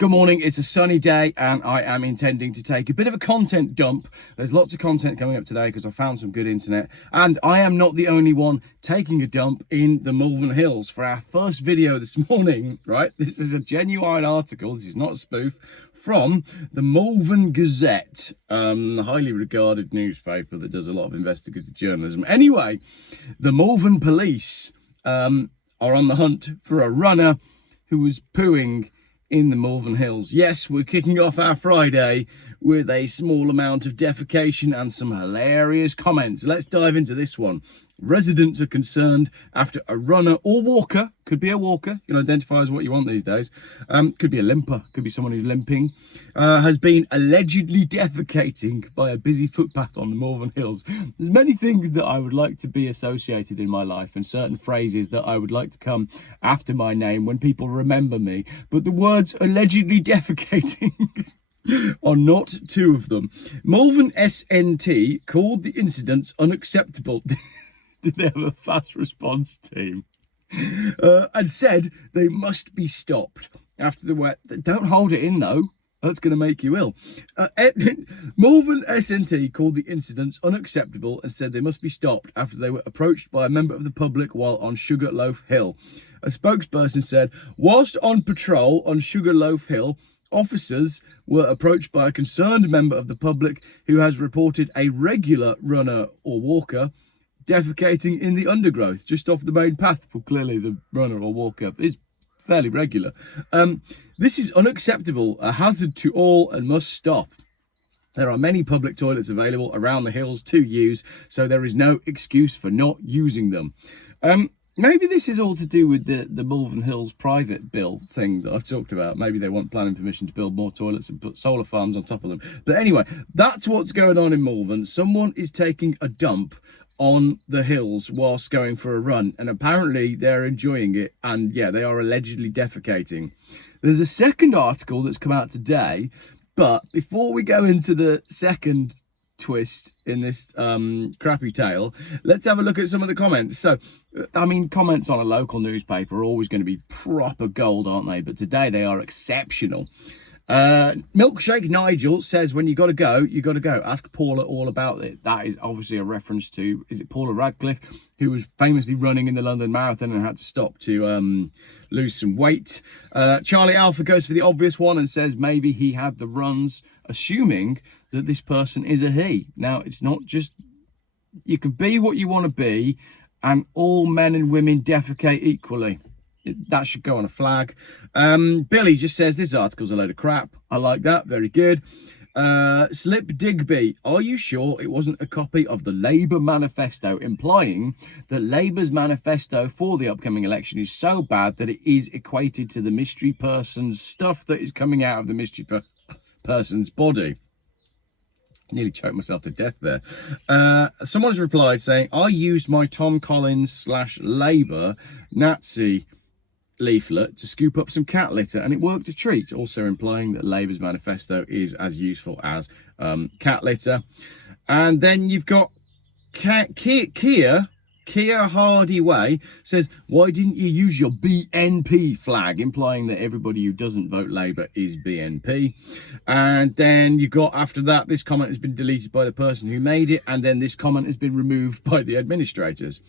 Good morning, it's a sunny day and I am intending to take a bit of a content dump. There's lots of content coming up today because I found some good internet, and I am not the only one taking a dump in the Malvern Hills for our first video this morning, right? This is a genuine article, this is not a spoof, from the Malvern Gazette, a highly regarded newspaper that does a lot of investigative journalism. Anyway, the Malvern police are on the hunt for a runner who was pooing in the Malvern Hills. Yes, we're kicking off our Friday with a small amount of defecation and some hilarious comments. Let's dive into this one. Residents are concerned after a runner or walker, could be a walker, you can identify as what you want these days, could be a limper, could be someone who's limping, has been allegedly defecating by a busy footpath on the Malvern Hills. There's many things that I would like to be associated in my life and certain phrases that I would like to come after my name when people remember me, but the words allegedly defecating are not two of them. Malvern SNT called the incidents unacceptable. Did they have a fast response team? And said they must be stopped after the wet. Don't hold it in though. That's going to make you ill. Malvern SNT called the incidents unacceptable and said they must be stopped after they were approached by a member of the public while on Sugarloaf Hill. A spokesperson said, whilst on patrol on Sugarloaf Hill, officers were approached by a concerned member of the public who has reported a regular runner or walker defecating in the undergrowth just off the main path. Well, clearly the runner or walker is fairly regular. This is unacceptable, a hazard to all, and must stop. There are many public toilets available around the hills to use, so there is no excuse for not using them. Maybe this is all to do with the Malvern Hills private bill thing that I've talked about. Maybe they want planning permission to build more toilets and put solar farms on top of them. But anyway, that's what's going on in Malvern. Someone is taking a dump on the hills whilst going for a run, and apparently they're enjoying it, and yeah, they are allegedly defecating. There's a second article that's come out today, but before we go into the second twist in this crappy tale, let's have a look at some of the comments. So I mean, comments on a local newspaper are always going to be proper gold, aren't they? But today they are exceptional. Milkshake Nigel says, when you got to go, you got to go. Ask Paula all about it. That is obviously a reference to, is it Paula Radcliffe, who was famously running in the London Marathon and had to stop to lose some weight. Charlie Alpha goes for the obvious one and says maybe he had the runs, assuming that this person is a he. Now, it's not just, you can be what you want to be, and all men and women defecate equally. That should go on a flag. Billy just says this article's a load of crap. I like that. Very good. Slip Digby, are you sure it wasn't a copy of the Labour manifesto, implying that Labour's manifesto for the upcoming election is so bad that it is equated to the mystery person's stuff that is coming out of the mystery person's body? Nearly choked myself to death there. Someone's replied saying, I used my Tom Collins / Labour Nazi leaflet to scoop up some cat litter and it worked a treat, also implying that Labour's manifesto is as useful as cat litter. And then you've got Kia Hardy Way says, why didn't you use your BNP flag, implying that everybody who doesn't vote Labour is BNP. And then you got, after that, this comment has been deleted by the person who made it, and then this comment has been removed by the administrators.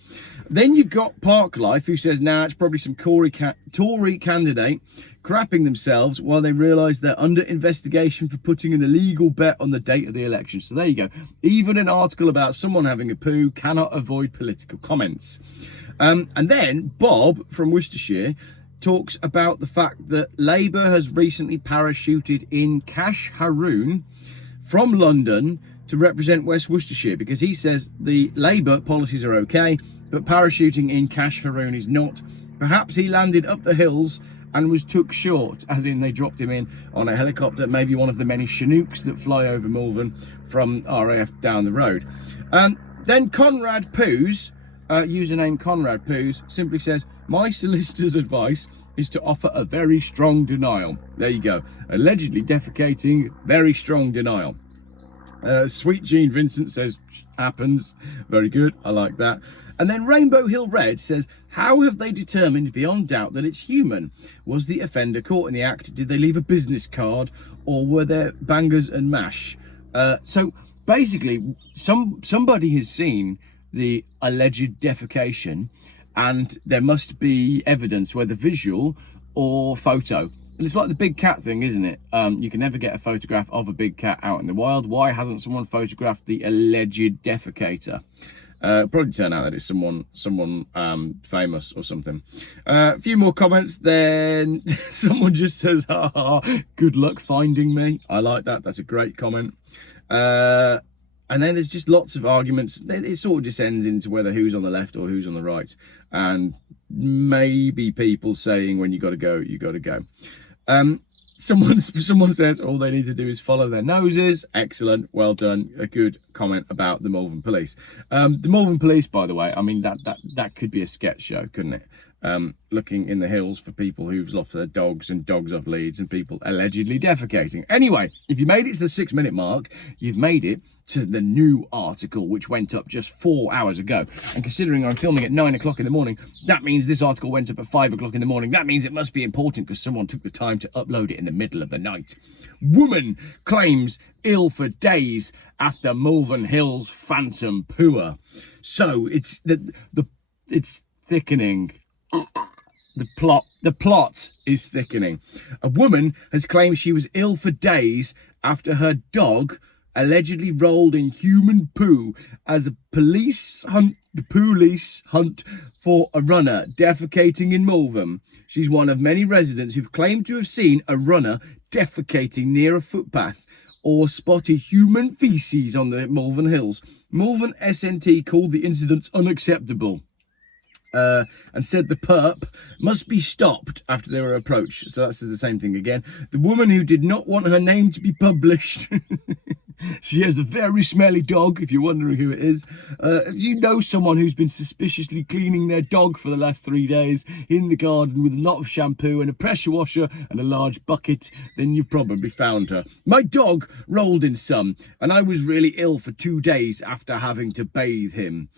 Then you've got Parklife, who says, nah, it's probably some Tory candidate crapping themselves while they realise they're under investigation for putting an illegal bet on the date of the election. So there you go. Even an article about someone having a poo cannot avoid political comments. And then Bob from Worcestershire talks about the fact that Labour has recently parachuted in Cash Haroon from London to represent West Worcestershire, because he says the Labour policies are okay, but parachuting in Cash Haroon is not. Perhaps he landed up the hills and was took short, as in they dropped him in on a helicopter, maybe one of the many Chinooks that fly over Malvern from RAF down the road. Then Conrad Poos, username Conrad Poos, simply says, my solicitor's advice is to offer a very strong denial. There you go. Allegedly defecating, very strong denial. Sweet Jean Vincent says, happens. Very good. I like that. And then Rainbow Hill Red says, how have they determined beyond doubt that it's human? Was the offender caught in the act? Did they leave a business card? Or were there bangers and mash? So basically, somebody has seen the alleged defecation, and there must be evidence, whether visual or photo. And it's like the big cat thing, isn't it? You can never get a photograph of a big cat out in the wild. Why hasn't someone photographed the alleged defecator? Probably turn out that it's someone famous or something. A few more comments. Then someone just says, "Ha, good luck finding me." I like that. That's a great comment. And then there's just lots of arguments. It sort of descends into whether who's on the left or who's on the right, and maybe people saying when you got to go, you got to go. Someone says all they need to do is follow their noses. Excellent, well done. A good comment about the Malvern Police. The Malvern Police, by the way, I mean that could be a sketch show, couldn't it? Looking in the hills for people who've lost their dogs and dogs off leads and people allegedly defecating. Anyway, if you made it to the 6-minute mark, you've made it to the new article, which went up just 4 hours ago. And considering I'm filming at 9 o'clock in the morning, that means this article went up at 5 o'clock in the morning. That means it must be important because someone took the time to upload it in the middle of the night. Woman claims ill for days after Malvern Hills phantom pooer. So it's it's thickening. The plot is thickening. A woman has claimed she was ill for days after her dog allegedly rolled in human poo as the police hunt for a runner defecating in Malvern. She's one of many residents who've claimed to have seen a runner defecating near a footpath or spotted human feces on the Malvern Hills. Malvern SNT called the incidents unacceptable. And said the perp must be stopped after they were approached. So that says the same thing again. The woman who did not want her name to be published. She has a very smelly dog, if you're wondering who it is. If you know someone who's been suspiciously cleaning their dog for the last 3 days in the garden with a lot of shampoo and a pressure washer and a large bucket, then you've probably found her. My dog rolled in some, and I was really ill for 2 days after having to bathe him.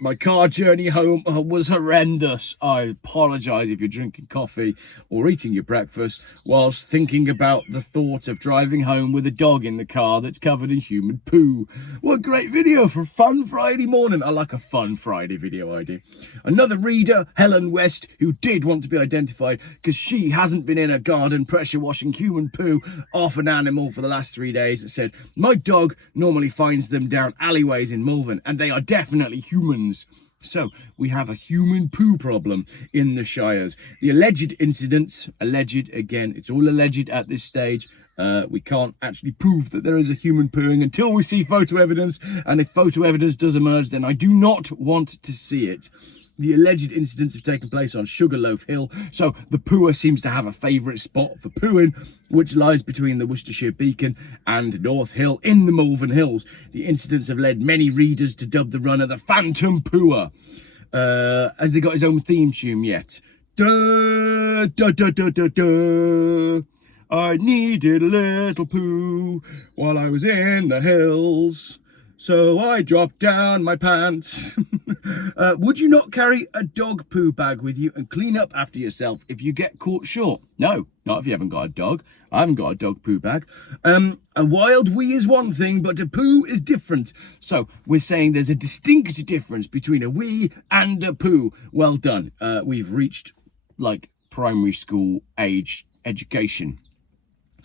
My car journey home was horrendous. I apologise if you're drinking coffee or eating your breakfast whilst thinking about the thought of driving home with a dog in the car that's covered in human poo. What a great video for a fun Friday morning. I like a fun Friday video idea. Another reader, Helen West, who did want to be identified because she hasn't been in a garden pressure washing human poo off an animal for the last 3 days, said, my dog normally finds them down alleyways in Malvern and they are definitely humans. So we have a human poo problem in the Shires. The alleged incidents, alleged again, it's all alleged at this stage. We can't actually prove that there is a human pooing until we see photo evidence. And if photo evidence does emerge, then I do not want to see it. The alleged incidents have taken place on Sugarloaf Hill, so the pooer seems to have a favourite spot for pooing, which lies between the Worcestershire Beacon and North Hill in the Malvern Hills. The incidents have led many readers to dub the runner the Phantom Pooer. Has he got his own theme tune yet? Da, da, da, da, da, da. I needed a little poo while I was in the hills, so I dropped down my pants. Would you not carry a dog poo bag with you and clean up after yourself if you get caught short? No, not if you haven't got a dog. I haven't got a dog poo bag. A wild wee is one thing, but a poo is different. So we're saying there's a distinct difference between a wee and a poo. Well done. We've reached like primary school age education.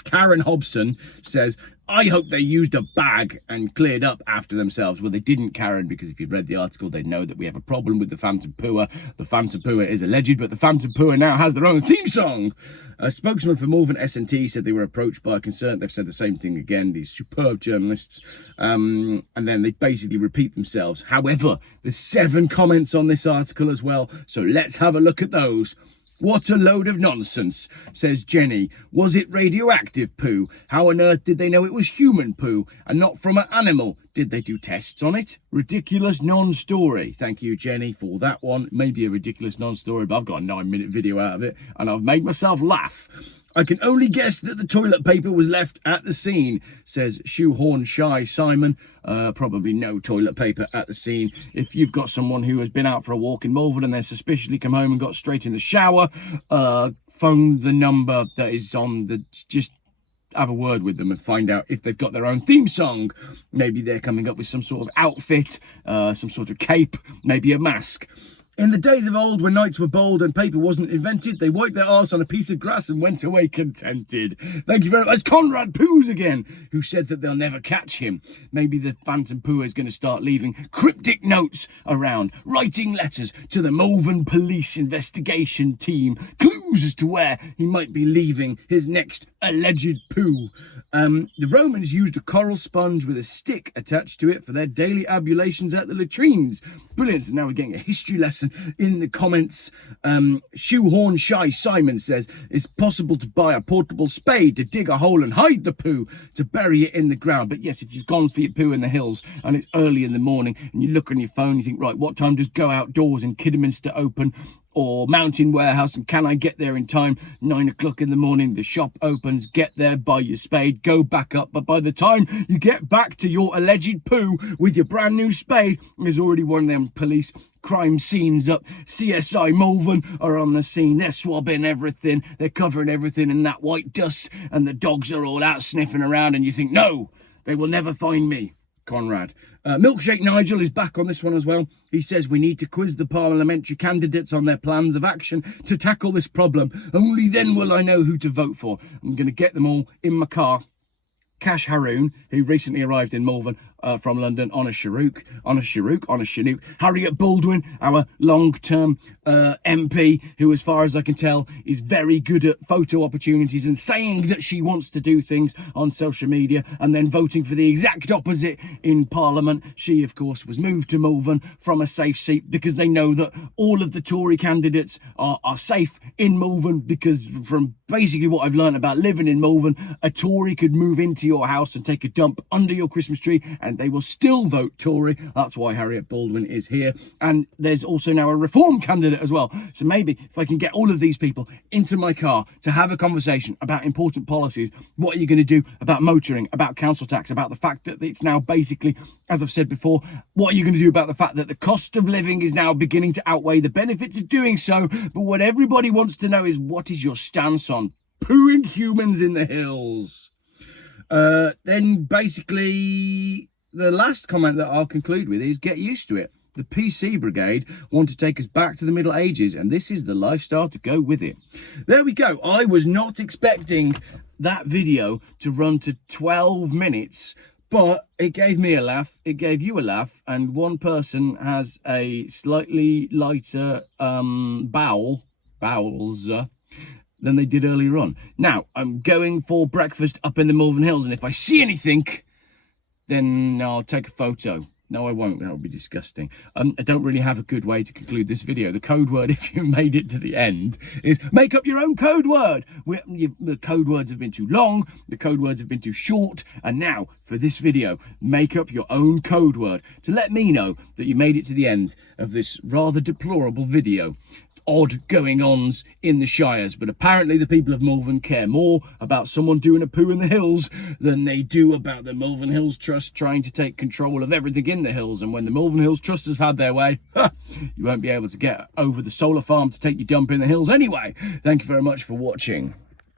Karen Hobson says, I hope they used a bag and cleared up after themselves. Well, they didn't, Karen, because if you'd read the article, they'd know that we have a problem with the Phantom Pooer. The Phantom Pooer is alleged, but the Phantom Pooer now has their own theme song. A spokesman for Malvern SNT said they were approached by a concern. They've said the same thing again, these superb journalists. And then they basically repeat themselves. However, there's 7 comments on this article as well, so let's have a look at those. What a load of nonsense, says Jenny. Was it radioactive poo? How on earth did they know it was human poo and not from an animal? Did they do tests on it? Ridiculous non-story. Thank you, Jenny, for that one. Maybe a ridiculous non-story, but I've got a 9-minute video out of it and I've made myself laugh. I can only guess that the toilet paper was left at the scene, says shoehorn shy Simon. Probably no toilet paper at the scene. If you've got someone who has been out for a walk in Malvern and then suspiciously come home and got straight in the shower, phone the number that is on the... Just have a word with them and find out if they've got their own theme song. Maybe they're coming up with some sort of outfit, some sort of cape, maybe a mask. In the days of old, when knights were bold and paper wasn't invented, they wiped their arse on a piece of grass and went away contented. Thank you very much. It's Conrad Poos again, who said that they'll never catch him. Maybe the Phantom Pooer is going to start leaving cryptic notes around, writing letters to the Malvern Police Investigation Team, clues as to where he might be leaving his next alleged poo. The Romans used a coral sponge with a stick attached to it for their daily ablutions at the latrines. Brilliant. So now we're getting a history lesson in the comments. Shoehorn shy Simon says it's possible to buy a portable spade to dig a hole and hide the poo, to bury it in the ground. But yes, if you've gone for your poo in the hills and it's early in the morning and you look on your phone, you think, right, what time does Go Outdoors in Kidderminster open? Or Mountain Warehouse, and can I get there in time? 9 o'clock in the morning, the shop opens. Get there, buy your spade, go back up. But by the time you get back to your alleged poo with your brand new spade, there's already one of them police crime scenes up. CSI Malvern are on the scene. They're swabbing everything. They're covering everything in that white dust, and the dogs are all out sniffing around, and you think, no, they will never find me. Conrad. Milkshake Nigel is back on this one as well. He says we need to quiz the parliamentary candidates on their plans of action to tackle this problem. Only then will I know who to vote for. I'm going to get them all in my car. Cash Haroon, who recently arrived in Malvern from London on a Chinook. Harriet Baldwin, our long-term MP, who, as far as I can tell, is very good at photo opportunities and saying that she wants to do things on social media and then voting for the exact opposite in Parliament. She, of course, was moved to Malvern from a safe seat because they know that all of the Tory candidates are safe in Malvern, because from basically what I've learned about living in Malvern, a Tory could move into your house and take a dump under your Christmas tree and they will still vote Tory. That's why Harriet Baldwin is here. And there's also now a Reform candidate as well. So maybe if I can get all of these people into my car to have a conversation about important policies, what are you going to do about motoring, about council tax, about the fact that it's now basically, as I've said before, what are you going to do about the fact that the cost of living is now beginning to outweigh the benefits of doing so? But what everybody wants to know is, what is your stance on pooing humans in the hills? Then basically the last comment that I'll conclude with is, get used to it. The PC Brigade want to take us back to the Middle Ages, and this is the lifestyle to go with it. There we go. I was not expecting that video to run to 12 minutes, but it gave me a laugh, it gave you a laugh, and one person has a slightly lighter bowels than they did earlier on. Now, I'm going for breakfast up in the Malvern Hills, and if I see anything, then I'll take a photo. No, I won't. That would be disgusting. I don't really have a good way to conclude this video. The code word, if you made it to the end, is make up your own code word. The code words have been too long. The code words have been too short. And now, for this video, make up your own code word to let me know that you made it to the end of this rather deplorable video. Odd going-ons in the Shires, but apparently the people of Malvern care more about someone doing a poo in the hills than they do about the Malvern Hills Trust trying to take control of everything in the hills. And when the Malvern Hills Trust has had their way, you won't be able to get over the solar farm to take your dump in the hills anyway. Thank you very much for watching.